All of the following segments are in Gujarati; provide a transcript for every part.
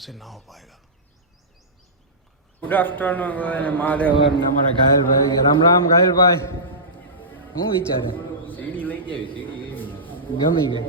हमसे ना हो पाएगा। ગુડ આફ્ટરનૂન મહાદેવ ને અમારા ઘાયલભાઈ રામ રામ ઘાયલભાઈ હું વિચારે સીડી લઈ જાય સીડી ગમી ગઈ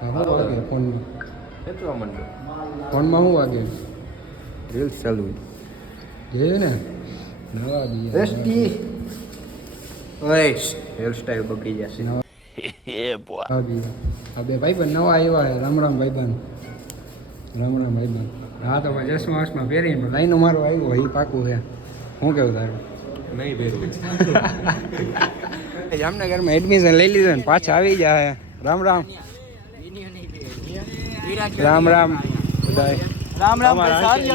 શું વાગે ફોનમાં ખેંચવા માંડો ફોનમાં શું વાગે રીલ્સ ચાલુ જોયું ને નવા દઈએ એસટી ઓય હેર સ્ટાઈલ બગડી જશે નવા દઈએ આ બે ભાઈબંધ નવા આવ્યા છે રામ રામ ભાઈબંધ રામ રામ ભાઈબંધ હા તો ભાઈ ચશ્મા વસમાં પહેરીને લાઈનો મારો આવ્યો એ પાકું છે શું કેવું તારું નહીં પહેરું જામનગરમાં એડમિશન લઈ લીધું ને પાછા આવી જાય રામ રામ રામ રામ બધાય રામ રામ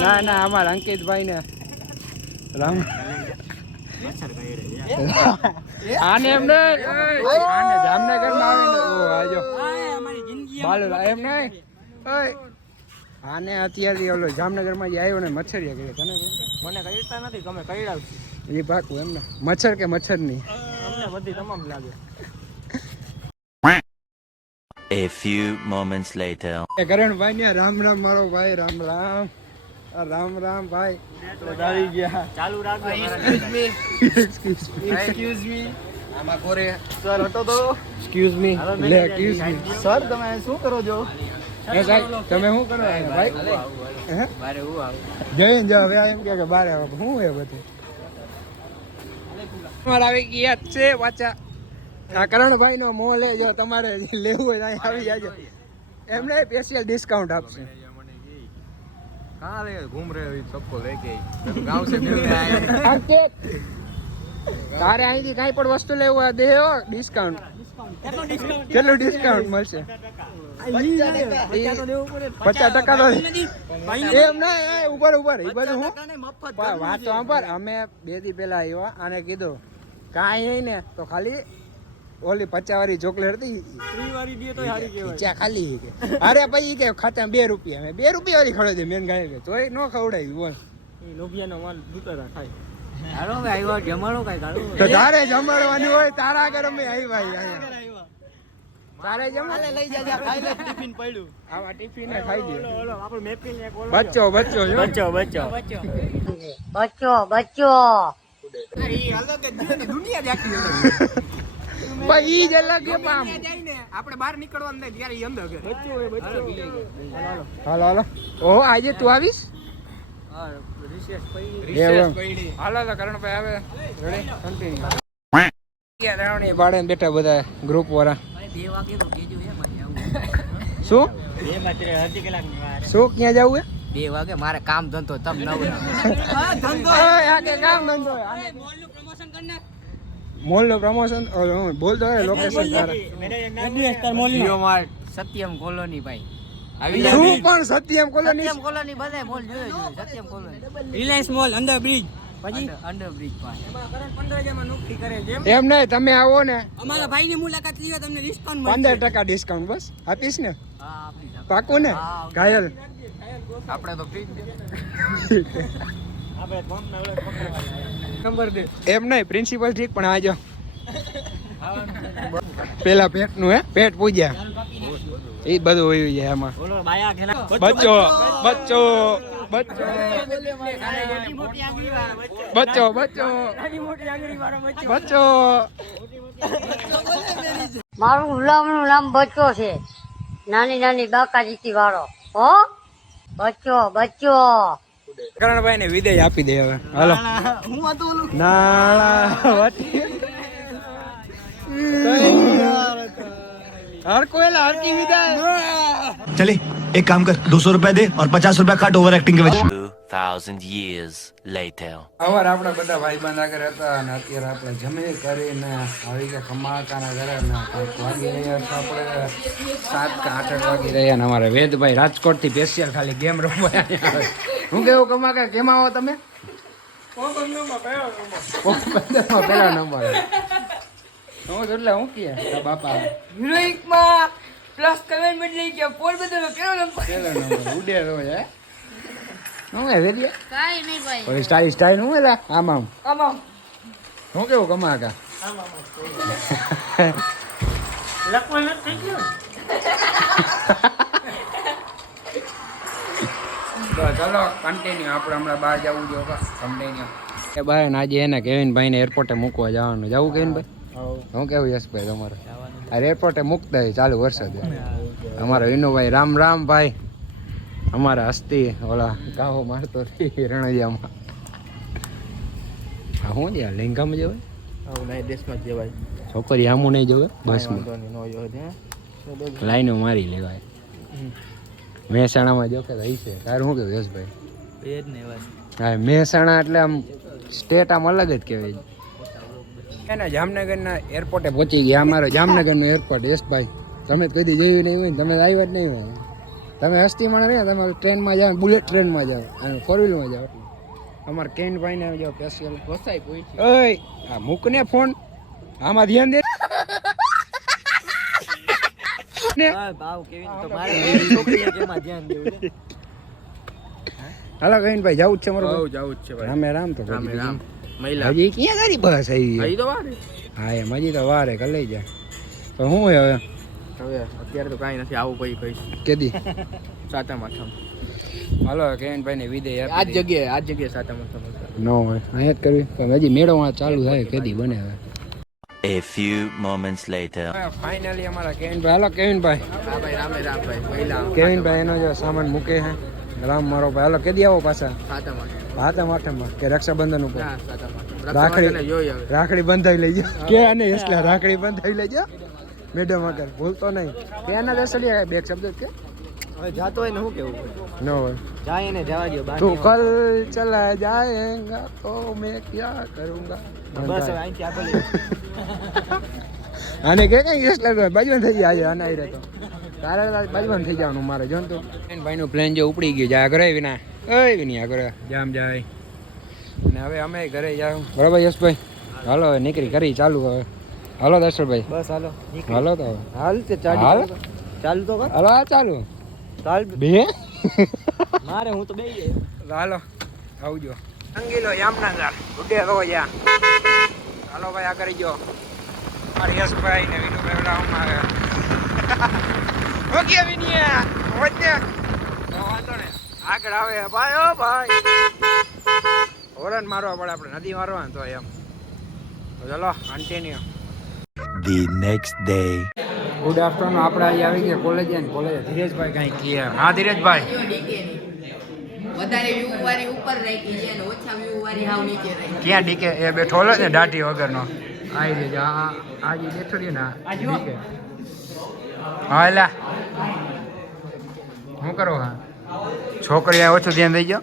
ના ના અમારા અંકિતભાઈ ને રામ આને એમ નહીં આને જામનગરમાં આવે ને ઓ આજો બાલુ એમ નહીં ઓય આને અત્યારથી ઓલો જામનગરમાં જે આવ્યો ને મચ્છરિયા કર્યો તને મને કઈડતા નથી તમે કઈડાવશું એ પાકું એમ ને મચ્છર કે મચ્છર નહીં અમને બધી તમામ લાગે A few moments later. Karanbhai ને રામ રામ મારો ભાઈ રામ રામ રામ રામ ભાઈ આવી ગયા ચાલુ રાખો એક્સક્યુઝ મી આમાં કોરે સર હટો તો એક્સક્યુઝ મી લે એક્સક્યુઝ મી સર તમે શું કરો છો એ સાહેબ તમે શું કરો ભાઈ હે બારે હું આવું જઈને જાવ હવે એમ કે બારે આવે શું હે બધું તમારે આવી ગયા છે પાછા આ કરણભાઈ નો મોહ લેજો તમારે લેવું હોય તો આવી જાજો એમને સ્પેશિયલ ડિસ્કાઉન્ટ આપશે कहाँ ले घूम रहे हो सबको लेके गांव से मिल रहा है અંકિત તારે અહીંથી કાંઈ પણ વસ્તુ લેવું હોય દે ડિસ્કાઉન્ટ કેટલું ડિસ્કાઉન્ટ મળશે 50% તો એમ ના ઉપર ઉપર એ બધું હું વાત તો સાંભળ અમે 2 દી પહેલા આવ્યા આને કીધું કાંઈ નહીં ને તો ખાલી ઓલી 50 વાળી ચોકલેટ હતી ખીચા ખાલી કે અરે ભાઈ કે ખાતા 2 રૂપિયા મેં 2 રૂપિયા વાળી ખવડાવી દે મેન ગાય કે તોય ન ખવડાવી બોલ લોભિયાનો માલ દૂતરા ખાય હાલો ભાઈ આવ્યો જમાડો કઈ કાઢો તો તારે જમાડવાની હોય તારા ઘર અમે આવ્યા તારે જમાડે લઈ જાજા ખાઈ લે ટિફિન પડ્યું આવા ટિફિન ને ખાઈ દે આપણે મેપિલ ને કોલ બચ્ચો બચ્ચો જો બચ્ચો બચ્ચો દુનિયા દેખી ભાઈ ઈ જ અલગ છે પામ આપણે બહાર નીકળવાનું થાય ત્યારે ઈ અંદર બચ્ચો હોય બચ્ચો હાલો હાલો ઓહો આજે તું આવીશ હા રિસેસ પડી હાલો તો કરણભાઈ આવે રેડી કન્ટિન્યુ કે રાવણી બાળે બેઠા બધા ગ્રુપ વાળા 2 વાગે તો કેજો હે મારે આવું શું એ માત્ર અડધી કલાકની વાર શું ક્યાં જવું હે 2 વાગે મારે કામ ધંધો તબ નવરા હા ધંધો ઓય આગે કામ ધંધો મોલનું પ્રમોશન કર નાખ મોલ નો પ્રમોશન બોલ તો લોકેશન તારે જીઓ માર્ટ સત્યમ કોલોની ભાઈ આવી શું પણ સત્યમ કોલોની સત્યમ કોલોની બધાય મોલ જોયો Satyam colony Reliance mall under bridge પછી અંડર બ્રિજ પાસે એમાં કરણ 15,000 માં નોકરી કરે છે એમ નહીં તમે આવો ને અમારા ભાઈની મુલાકાત લીધો તમને ડિસ્કાઉન્ટ મળશે 15% ડિસ્કાઉન્ટ બસ આપીશ ને હા આપી દે. પાકું ને ઘાયલ આપણે તો ફ્રી જ છે. આપણે ફોન ના નંબર દે એમ નહીં પ્રિન્સિપલ ઠીક પણ આજો પેલા પેટનું હે પેટ પૂજ્યા એ બધું હોય જાય આમાં બોલો બાયા ખેલા બચ્ચો બચ્ચો બચ્ચો મોટી મોટી આંગળી વાળો બચ્ચો બચ્ચો નાની મોટી આંગળી વાળો બચ્ચો મારું ગુલામનું નામ બચ્ચો છે નાની નાની બાકાજીતી વાળો હો બચ્ચો બચ્ચો કરણભાઈ ને વિદાય આપી દે હવે હાલો હું હતો ઓલું નાળા हर कोई हर की विदाई चले एक काम कर 200 रुपया दे और 50 रुपया काट ओवर एक्टिंग के वजह 2000 years later. અવાર આપણા બધા ભાઈબંધ આગળ હતા અને અત્યારે આપણે જમી કરીને આવી ગયા કમાકાના ઘરે ને કંઈક વાગી રહ્યા છે આપણે 7 કે 8 વાગી રહ્યા ને અમારે વેદભાઈ રાજકોટથી સ્પેશિયલ ખાલી ગેમ રમવા આવ્યા છે. હું કેવું કમાકા કેમ આવો તમે પેલા નંબર હું એટલે હું કે બાપા હિરોઈકમાં પ્લસ કમેન્ટ બદલી કે પોલ બદલો કેવો નંબર પેલો નંબર ઉડે રોજ હે હું હે વેડિયા કાઈ નહીં ભાઈ ઓય સ્ટાઈલ સ્ટાઈલ હું એલા આમ આમ આમાં હું કેવું કમાકા લખવાનું થઈ ગયું કન્ટિન્યુ આપણે હમણાં બહાર જવું જોઈએ કન્ટિન્યુ એ ભાઈ ને આજે એને કેવિનભાઈને એરપોર્ટે મૂકવા જવાનું જવું કેવિનભાઈ શું કેવું યશભાઈ તમારે આ એરપોર્ટે મૂકતા હોય ચાલુ વરસાદ અમારા વિનુભાઈ રામ રામ ભાઈ અમારા હસ્તી ઓલા ગાહો મારતો રણૈયામાં હા શું છે લેંઘામાં જવાય છોકરી આમું નહીં જોવે બસમાં લાઈનો મારી લેવાય મહેસાણામાં જો કે રહી છે તારું શું કેવું યશભાઈ હા મહેસાણા એટલે આમ સ્ટેટ આમ અલગ જ કહેવાય એના જામનગરના એરપોર્ટે પહોંચી ગયા અમારો જામનગરનું એરપોર્ટ યશભાઈ તમે કદી જોયું નહીં હોય ને તમે આવ્યા જ નહીં હોય તમે હસ્તીમાં રહ્યા તમે ટ્રેનમાં જાઓ બુલેટ ટ્રેનમાં જાઓ અને ફોર વ્હીલમાં જાઓ અમારે કેનભાઈને જાઓ સ્પેશિયલ ઓય આ મૂકને ફોન આમાં ધ્યાન દે હાલો કહીને જવું જ છે મારું જવું જ છે ભાઈ રામે રામ તો રામ હજી ક્યાં ગાડી બસ આવી હા એમ હજી તો વારે કર લઈ જાય તો શું હોય હવે અત્યારે તો કાંઈ નથી આવું પછી કહીશ કેદી સાતમ આઠમ હાલો કેનભાઈ ને વિદેય આ જ જગ્યાએ સાતમ આઠમ ન હોય અહીંયા જ કરવી પણ હજી મેળવવા ચાલુ થાય કેદી બને હવે A few moments later. Finally અમારા કેવિનભાઈ હાલો કેવિનભાઈ હા ભાઈ રામે રામ ભાઈ પહેલા કેવિનભાઈ એનો જો સામાન મૂકે છે રામ મારો ભાઈ હાલો કેદી આવો પાછા સાતમ આઠમ ભાતા માઠમાં કે રક્ષાબંધન ઉપર હા સાતમ આઠમ રાખડી જોઈ હવે રાખડી બંધાઈ લેજો કે અને એટલે રાખડી બંધાઈ લેજો મેડમ આગળ ભૂલતો નહીં ત્યાંના દસલિયા બે શબ્દ કે હવે જાતો હોય ને શું કેવું ન હોય જાય ને જવા દો તું કલ ચલા જાયેગા તો મેં ક્યાં કरूंगा બસ હવે અહીંથી આગળ આને કે કઈ યસ લાગે બાજુ થઈ ગયા આજે આના આઈ તો તારે બાજુ થઈ જવાનું મારે જોન તો ભાઈ નું પ્લેન જો ઉપડી ગયું જા ઘરે વિના ઓય વિની આગળ જામ જાય અને હવે અમે ઘરે જાવ બરાબર યશભાઈ હાલો હવે નીકળી કરી ચાલુ હવે હાલો દર્શનભાઈ બસ હાલો હાલો તો હાલ તે હાલ ચાલુ તો કર હાલો આ ચાલુ ચાલ બે મારે હું તો બેહી ગયો હાલો આવજો અંગીલો જામનગર ઉડે તો જા હાલો ભાઈ આ કરી જો મારે યશભાઈ ને વિનુભાઈ ઓલા હું આવે ઓકે વિનિયા વચ્ચે વાંધો ને આગળ આવે ભાઈ ઓ ભાઈ હોરન મારવા પડે આપણે નદી મારવા તો એમ તો ચલો continue The next day. Good afternoon આપણે આજે આવી ગયા કોલેજ ને કોલેજ ધીરેજભાઈ કાંઈ ક્લિયર હા ધીરેજભાઈ વધારે વ્યૂ વાળી ઉપર રાખી છે અને ઓછા વ્યૂ વાળી હાવ નીચે રાખી ક્યાં ડીકે એ બેઠો લો ને દાઢી વગરનો આવી જજો આ જે બેઠો રહ્યો ને ડીકે હા એલા શું કરો હા છોકરી ઓછું ધ્યાન દઈ ગયો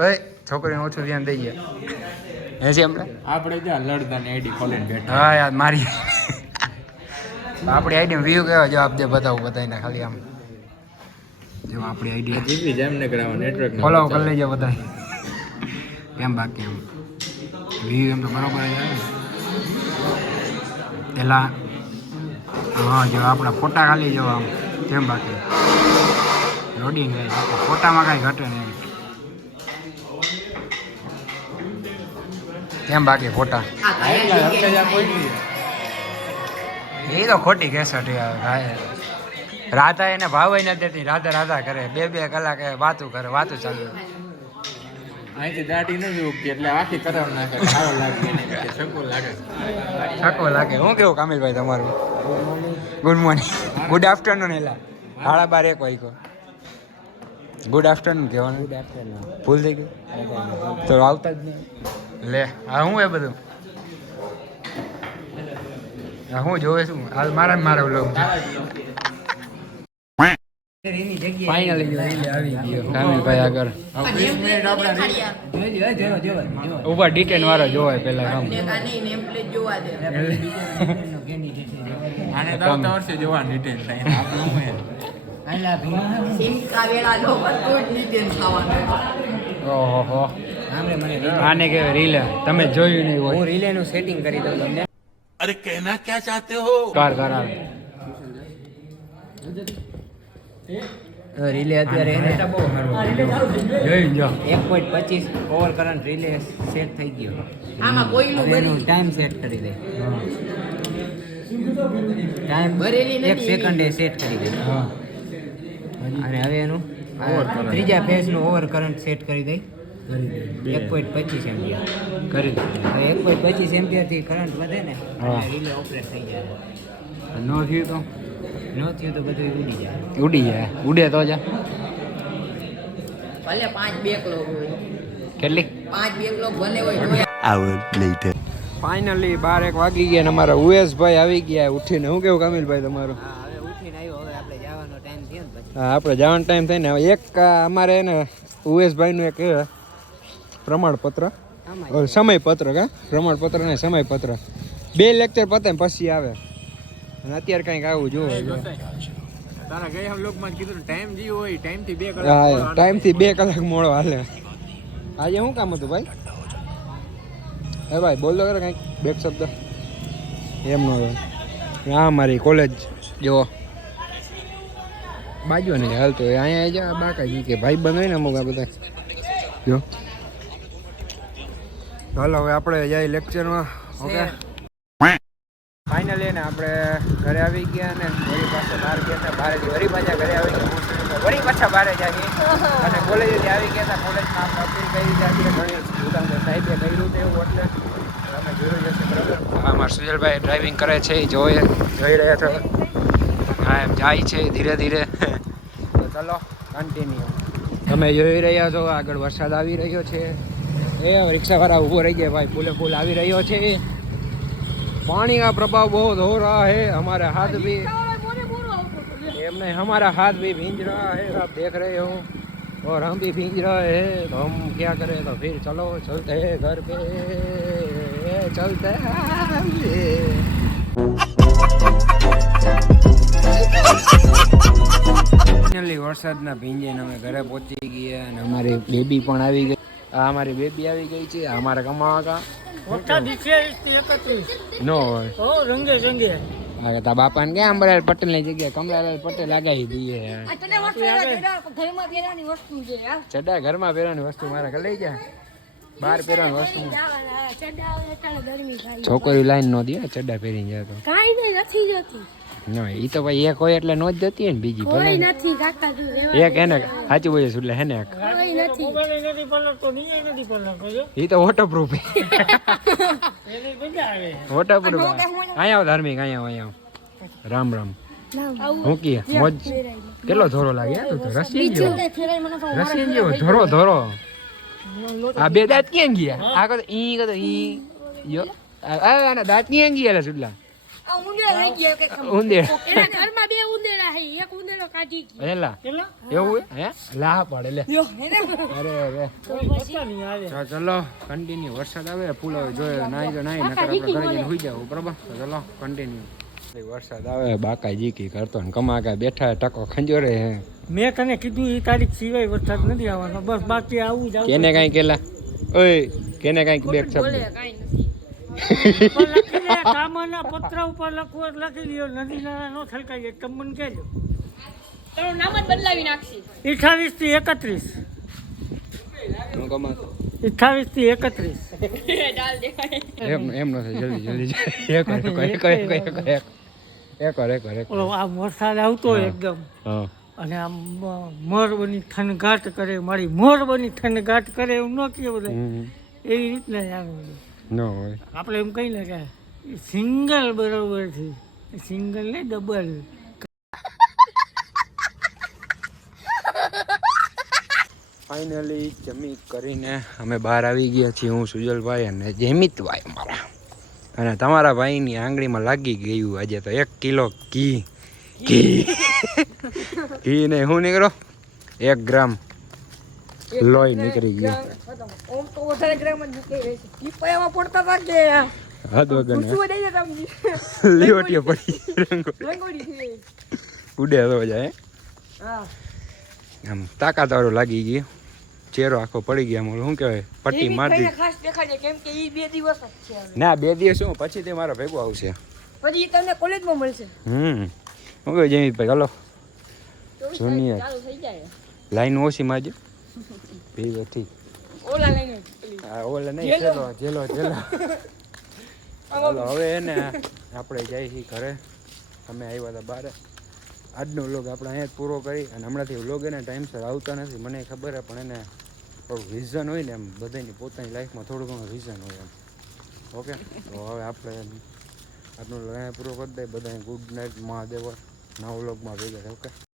ઓય છોકરીને ઓછું ધ્યાન દઈ ગયા હે છે આપણે ત્યાં લડતા ને આઈડી ખોલીને બેઠા હા યાર મારી આપણી આઈડી વ્યૂ કેવા જવાબ દે બતાવું બતાવીને ખાલી આમ જો આપણી આઈડી જીવી જામનગર આવા નેટવર્ક ફોલો કરી લેજો બધા એમ બાકી એમ વ્યૂ એમ તો બરોબર જ આવે ને પેલા હા જો આપણા ફોટા ખાલી જો આમ કેમ બાકી લોડિંગ ફોટામાં કાંઈ ઘટે નહીં કેમ બાકી ફોટા એ તો ખોટી કેસટ રાધા એને ભાવ નથી દેતી રાધા રાધા કરે બે કલાક વાતું કરે વાતું ચાલુ અહીંથી દાઢી નથી ઉગતી એટલે આખી કરાવ નાખે સારો લાગે સકો લાગે છકો લાગે હું કેવું કામિલભાઈ તમારું ગુડ મોર્નિંગ ગુડ આફ્ટરનૂન એલા 12:30 વાગ્યો ગુડ આફ્ટરનૂન કહેવાનું ગુડ આફ્ટરનૂન ભૂલ થઈ ગઈ તો આવતા જ નહીં લે હા હું એ બધું હા હું જોવે છું હાલ મારા મારો લોક ફાઇનલી આવી ગયો કામિલભાઈ આગળ ઉપર ડિટેન વાળો જોવાય પેલા કામ નેમ પ્લેટ જોવા દે આને તો આવતા વર્ષે જોવાનું ડિટેલ થાય સિમ કાવેલા લો બધું જ નીચે ખાવાનું ઓહો આને કે રીલે તમે જોયું નહીં હોય હું રિલે નું સેટિંગ કરી દઉં તમને अरे कहना क्या चाहते हो? કાર રિલે અત્યારે એને જોઈ જો 1.25 ઓવર કરંટ રિલે સેટ થઈ ગયો આમાં કોઈલું એનું ભરી ટાઈમ સેટ કરી દે ટાઈમ ભરેલી નથી 1 સેકન્ડે સેટ કરી દે હા અને હવે એનું ત્રીજા ફેઝનું ઓવર કરંટ સેટ કરી દઈ 1.25 એમ્પિયર કરી દે. હવે 1.25 એમ્પિયરથી કરંટ વધે ને હા. રિલે ઓપરેટ થઈ જાય ન થયું તો ન થયું તો બધું ઉડી જાય ઉડી જાય. ઉડે તો જા ભલે 5 બેકલોગ હોય કેટલી 5 બેકલોગ ભલે હોય તો Hour later. ફાઇનલી 12 વાગી ગયા ને અમારા ઉવેશભાઈ આવી ગયા ઉઠીને. શું કેવું કામિલભાઈ તમારું? હા હવે ઉઠીને આવ્યો હવે આપણે જવાનો ટાઈમ થયો ને પછી હા, આપણે જવાનો ટાઈમ થાય ને. હવે એક અમારે ને ઉવેશભાઈનું એક પ્રમાણપત્ર સમયપત્ર પ્રમાણપત્ર ને સમયપત્ર 2 લેક્ચર પતે ને પછી આવે અને અત્યારે કંઈક આવું જોવે તારા ગયા લોકમાં કીધું ટાઈમ જે હોય ટાઈમથી 2 કલાક હા ટાઈમથી 2 કલાક મોડો હાલે. આજે શું કામ હતું ભાઈ? હે ભાઈ બોલ દો કરે કંઈક બે શબ્દ. એમ નો હા મારી કોલેજ જો બાજુ નહીં હાલતો અહીંયા જા બાકાજી કે ભાઈ બંધ હોય ને અમુક આ બધા જો. હાલો હવે આપણે જઈએ લેક્ચરમાં. ઓકે ફાઇનલી ને આપણે ઘરે આવી ગયા ને વળી પાછા બહાર ગયા હતા. બહારથી વળી પાછા ઘરે આવી ગયા. વળી પાછા બહાર જઈએ અને કોલેજેથી આવી ગયા હતા. કોલેજમાં આપણે અપીલ કરી હતી ઘણી દુકાનદાર સાહેબે કર્યું હતું એવું એટલે અમે જોયું જશે બરાબર. હા અમારા સુજલભાઈ ડ્રાઇવિંગ કરે છે એ જોઈ રહ્યા છો. હા એમ જાય છે ધીરે ધીરે. તો ચલો કન્ટિન્યુ. તમે જોઈ રહ્યા છો આગળ વરસાદ આવી રહ્યો છે. એ રિક્ષાવાળા ઊભો રહી ગયા ભાઈ. ફૂલે ફૂલ આવી રહ્યો છે. पानी का प्रभाव बहुत हो रहा है. हमारे हाथ भी नहीं हमारा हाथ भी भींज रहा है. आप देख रहे हो और हम भी भींज रहे हैं. तो हम क्या करें तो फिर चलो चलते हैं घर पे चलते फाइनली વરસાદના ભીંજેને અમે ઘરે પહોંચી ગયા અને અમારી બેબી પણ આવી ગઈ. આ અમારી બેબી આવી ગઈ છે. અમારા કમાવા નો હોય રંગે રંગે તા બાપાને ક્યાં અંબરલાલ પટેલ ની જગ્યાએ કમલાલાલ પટેલ આગાહી દઈએ. ચડા ઘરમાં પહેરવાની વસ્તુ મારે લઈ જાય. બહાર પહેરવાની વસ્તુ છોકરી લાઈન નો દે ચડા પહેરીને જાય તો ના ઈ તો ભાઈ એક હોય એટલે નો જ જતી હોય ને બીજી ભલે એક એને સાચું બોલે એટલે હે ને ઈ તો વોટરપ્રૂફ વોટરપ્રૂફ. અહીંયા આવો ધાર્મિક અહીંયા આવો રામ રામ. હું કી મોજ કેટલો ધોરો લાગે તું તો રશિયન જેવો ધોરો ધોરો. આ બે દાંત ક્યાં ગયા? આ કતો ઈ યો આના દાંત ક્યાં ગયા લે સુડલા ઉંદેર એવું હે લાહ પડે લે. અરે અરે ચલો કન્ટિન્યુ. વરસાદ આવે ફૂલ જોઈએ નાઈ તો નાઈ નકર આપણે ઘરે જઈને સુઈ જાવ બરાબર. ચલો કન્ટિન્યુ. વરસાદ આવે બાકાજી કી કરતો ને કમાકા બેઠા ટકો ખંજોરે હે. મેં તને કીધું એ તારીખ સિવાય વરસાદ નથી આવવાનો. બસ બાકી આવું જ કેને કઈ કેલા ઓય કેને કઈ બે શબ્દ કામના પત્ર ઉપર લખવું લખી લ્યો. નદી નાળા નો છલકાઈ જાય તમે મને કહેજો. તારું નામ જ બદલાવી નાખશી. 28 થી 31 હું કમા 28 થી 31 એમ નો થાય જલ્દી જલ્દી એક ઓલો આ વરસાદ આવતો એકદમ હા અને આમ મોર બની થનગાટ કરે. મારી મોર બની થનગાટ કરે એવું ન કહે બધા એવી રીતના જ આવે. નો હોય આપણે એમ કહી ને કે સિંગલ બરોબર છે. સિંગલ ને ડબલ. ફાઇનલી જમી કરીને અમે બહાર આવી ગયા છીએ. હું સુજલભાઈ અને જયમિતભાઈ અમારા અને તમારા ભાઈની આંગળીમાં લાગી ગયું આજે તો 1 કિલો ઘી ઘી ને શું નીકળો 1 ગ્રામ લોહી નીકળી ગયું. હદ વગર લીવટીઓ પડી ઉડે તો જાય આમ તાકાત વાળું લાગી ગયું. ચહેરો આખો પડી ગયા. આમ શું કહેવાય પટ્ટી મારી ના 2 દિવસ શું પછી તે મારા ભેગો આવશે. પછી તમને કોલેજમાં મળશે. શું કહે જયમીતભાઈ હલો જુનિયર લાઈન ઓછી મારજો ભેગો ઠીક. ઓલા લઈને હા ઓલા નહીં જેલો હાલો હવે એને આપણે જઈએ છીએ ઘરે. અમે આવ્યા હતા બહાર. આજનો વ્લોગ આપણે અહીંયા જ પૂરો કરી અને હમણાંથી વ્લોગ એને ટાઈમસર આવતા નથી મને ખબર છે પણ એને થોડું રીઝન હોય ને એમ બધાની પોતાની લાઈફમાં થોડું ઘણું રીઝન હોય એમ ઓકે તો હવે આપણે આજનો વ્લોગ અહીંયા પૂરો કરી દઈએ બધાને ગુડ નાઇટ મહાદેવ નવા વ્લોગમાં ભેગા થાય ઓકે